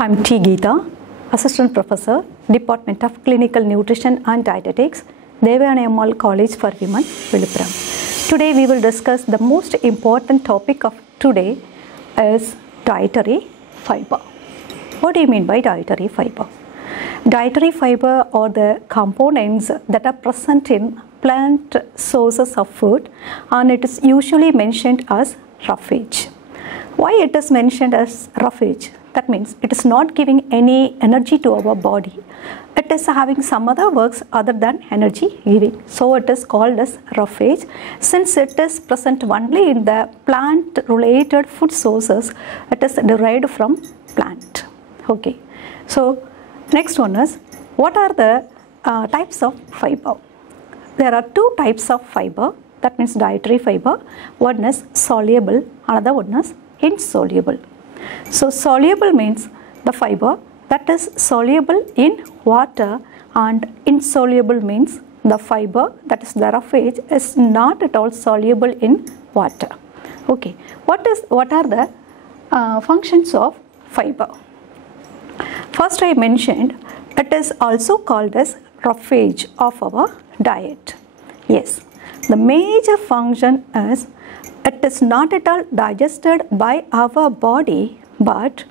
I'm T.Geetha, Assistant Professor, Department of Clinical Nutrition and Dietetics, Theivanai Ammal College for Women, Villupuram. Today we will discuss the most important topic of today is dietary fiber. What do you mean by dietary fiber? Dietary fiber are the components that are present in plant sources of food, and it is usually mentioned as roughage. Why it is mentioned as roughage? That means it is not giving any energy to our body. It is having some other works other than energy giving. So it is called as roughage. Since it is present only in the plant related food sources, it is derived from plant. Okay. So next one is, what are the types of fiber? There are two types of fiber. That means dietary fiber. One is soluble, another one is insoluble. So soluble means the fiber that is soluble in water, and insoluble means the fiber that is the roughage is not at all soluble in water. Okay, what are the functions of fiber? First I mentioned it is also called as roughage of our diet. Yes, the major function is it is not at all digested by our body, but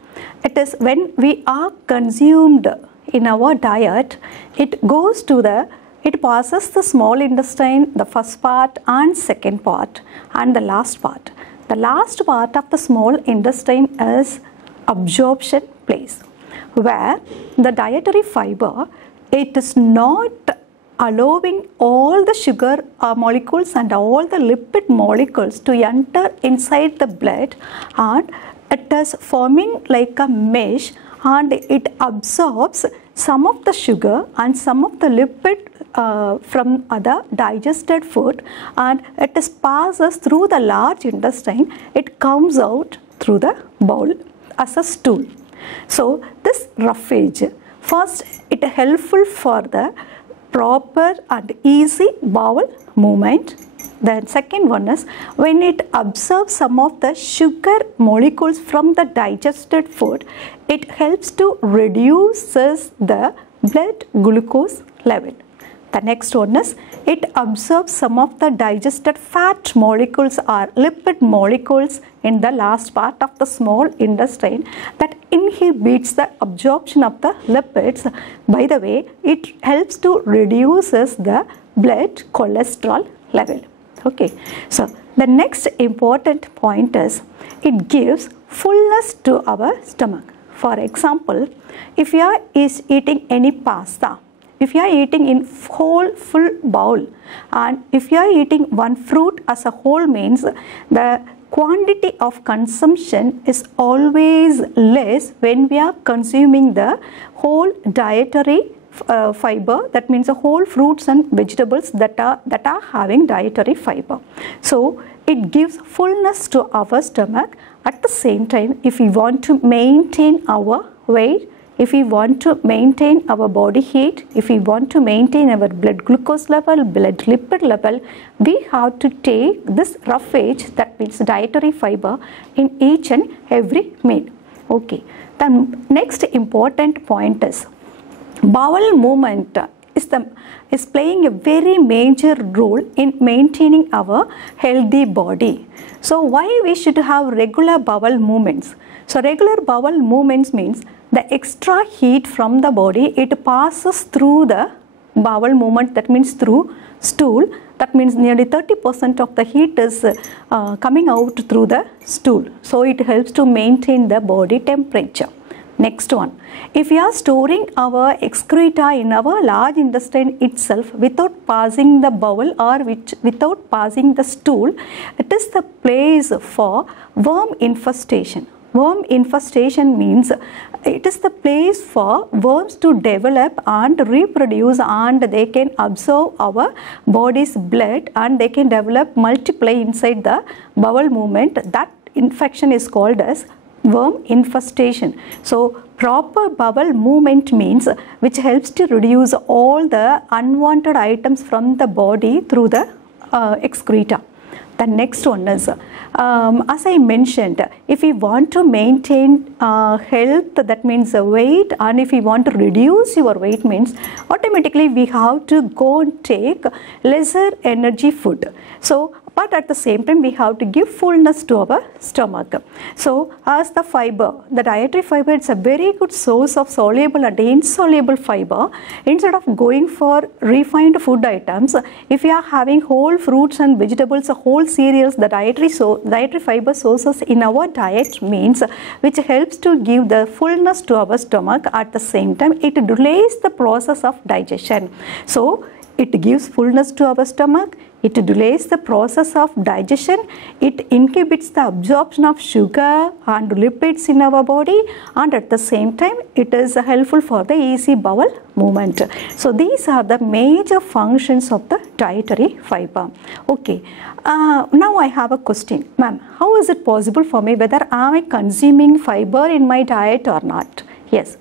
it is when we are consumed in our diet, it passes the small intestine, the first part and second part and the last part. The last part of the small intestine is absorption place, where the dietary fiber, it is not allowing all the sugar molecules and all the lipid molecules to enter inside the blood, and it is forming like a mesh, and it absorbs some of the sugar and some of the lipid from other digested food, and it is passes through the large intestine. It comes out through the bowel as a stool. So this roughage, first it is helpful for the proper and easy bowel movement. The second one is when it absorbs some of the sugar molecules from the digested food, it helps to reduce the blood glucose level. The next one is it absorbs some of the digested fat molecules or lipid molecules in the last part of the small intestine, that inhibits the absorption of the lipids. By the way, it helps to reduce the blood cholesterol level. Okay, so the next important point is it gives fullness to our stomach. For example, if you are eating any pasta, if you are eating in whole full bowl, and if you are eating one fruit as a whole, means the quantity of consumption is always less when we are consuming the whole dietary fiber. That means the whole fruits and vegetables that are having dietary fiber. So it gives fullness to our stomach. At the same time, if we want to maintain our weight, if we want to maintain our body heat, if we want to maintain our blood glucose level, blood lipid level, we have to take this roughage, that means dietary fiber, in each and every meal. Okay. The next important point is bowel movement is playing a very major role in maintaining our healthy body. So why we should have regular bowel movements? So regular bowel movements means the extra heat from the body, it passes through the bowel movement, that means through stool. That means nearly 30% of the heat is coming out through the stool. So it helps to maintain the body temperature. Next one, if we are storing our excreta in our large intestine itself without passing the bowel or without passing the stool, it is the place for worm infestation. Worm infestation means it is the place for worms to develop and reproduce, and they can absorb our body's blood and they can multiply inside the bowel movement. That infection is called as worm infestation. So proper bowel movement means which helps to reduce all the unwanted items from the body through the excreta. The next one is, as I mentioned, if we want to maintain health, that means weight, and if we want to reduce your weight means automatically we have to go and take lesser energy food. So, but at the same time we have to give fullness to our stomach. So, as the fiber, the dietary fiber, it's a very good source of soluble and insoluble fiber. Instead of going for refined food items, if you are having whole fruits and vegetables, whole cereals, the dietary fiber sources in our diet means which helps to give the fullness to our stomach. At the same time, it delays the process of digestion. So, it gives fullness to our stomach, it delays the process of digestion, it inhibits the absorption of sugar and lipids in our body, and at the same time it is helpful for the easy bowel movement. So these are the major functions of the dietary fiber. Okay, now I have a question. Ma'am, how is it possible for me whether I am consuming fiber in my diet or not? Yes,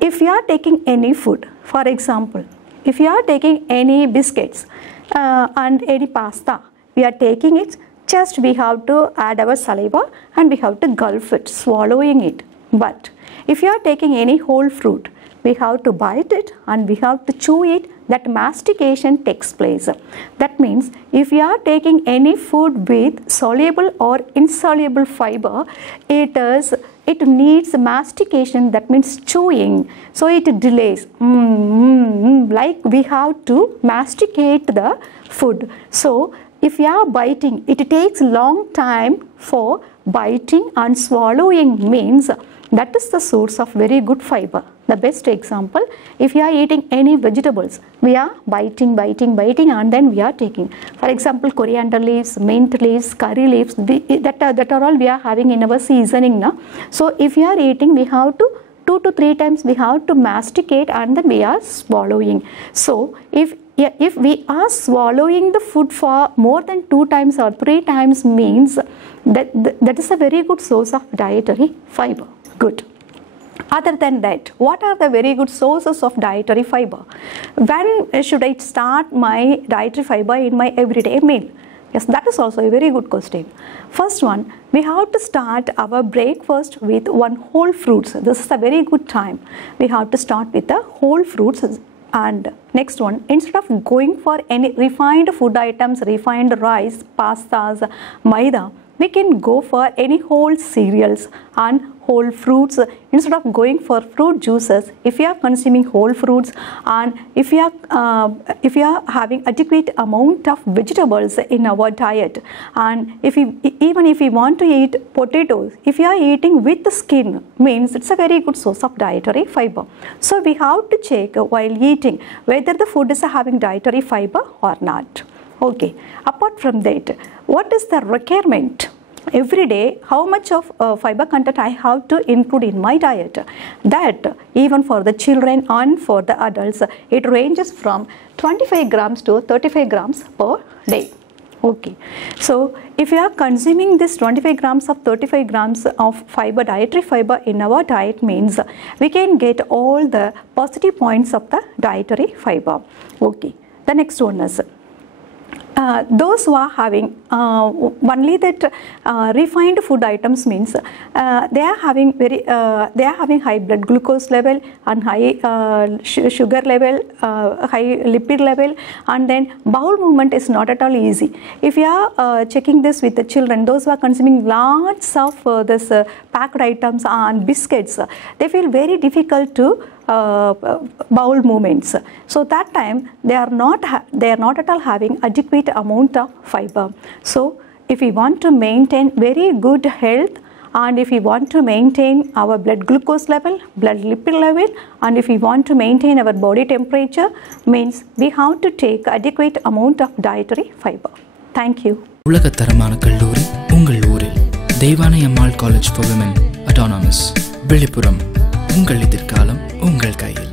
if you are taking any food, for example, if you are taking any biscuits and any pasta, we are taking it, just we have to add our saliva and we have to gulp it, swallowing it. But if you are taking any whole fruit, we have to bite it and we have to chew it, that mastication takes place. That means if you are taking any food with soluble or insoluble fiber, it needs mastication, that means chewing. So it delays, like we have to masticate the food. So if you are biting, it takes long time for biting and swallowing means that is the source of very good fiber. The best example, if you are eating any vegetables, we are biting and then we are taking. For example, coriander leaves, mint leaves, curry leaves, that are all we are having in our seasoning now. So if you are eating, we have to 2 to 3 times we have to masticate and then we are swallowing. So if we are swallowing the food for more than 2 times or 3 times means that is a very good source of dietary fiber. Good. Other than that, what are the very good sources of dietary fiber? When should I start my dietary fiber in my everyday meal? Yes, that is also a very good question. First one, we have to start our breakfast with one whole fruits. This is a very good time. We have to start with the whole fruits. And next one, instead of going for any refined food items, refined rice, pastas, maida, we can go for any whole cereals and whole fruits. Instead of going for fruit juices, if you are consuming whole fruits and if you are having adequate amount of vegetables in our diet, and even if we want to eat potatoes, if you are eating with the skin, means it's a very good source of dietary fiber. So we have to check while eating whether the food is having dietary fiber or not. Okay, apart from that, what is the requirement? Every day, how much of fiber content I have to include in my diet? That even for the children and for the adults, it ranges from 25 grams to 35 grams per day. Okay, so if you are consuming this 25 grams of 35 grams of fiber, dietary fiber in our diet means we can get all the positive points of the dietary fiber. Okay, the next one is those who are having only that refined food items means they are having high blood glucose level and high sugar level, high lipid level, and then bowel movement is not at all easy. If you are checking this with the children, those who are consuming lots of this packed items and biscuits, they feel very difficult to bowel movements. So that time they are not at all having adequate amount of fiber. So if we want to maintain very good health, and if we want to maintain our blood glucose level, blood lipid level, and if we want to maintain our body temperature, means we have to take adequate amount of dietary fiber. Thank you. உலகத்தரமான கல்லூரி உங்கள் ஊரில் Deivanai Ammal college for women autonomous Villupuram. உங்கள் எதிர்காலம் உங்கள் கையில்.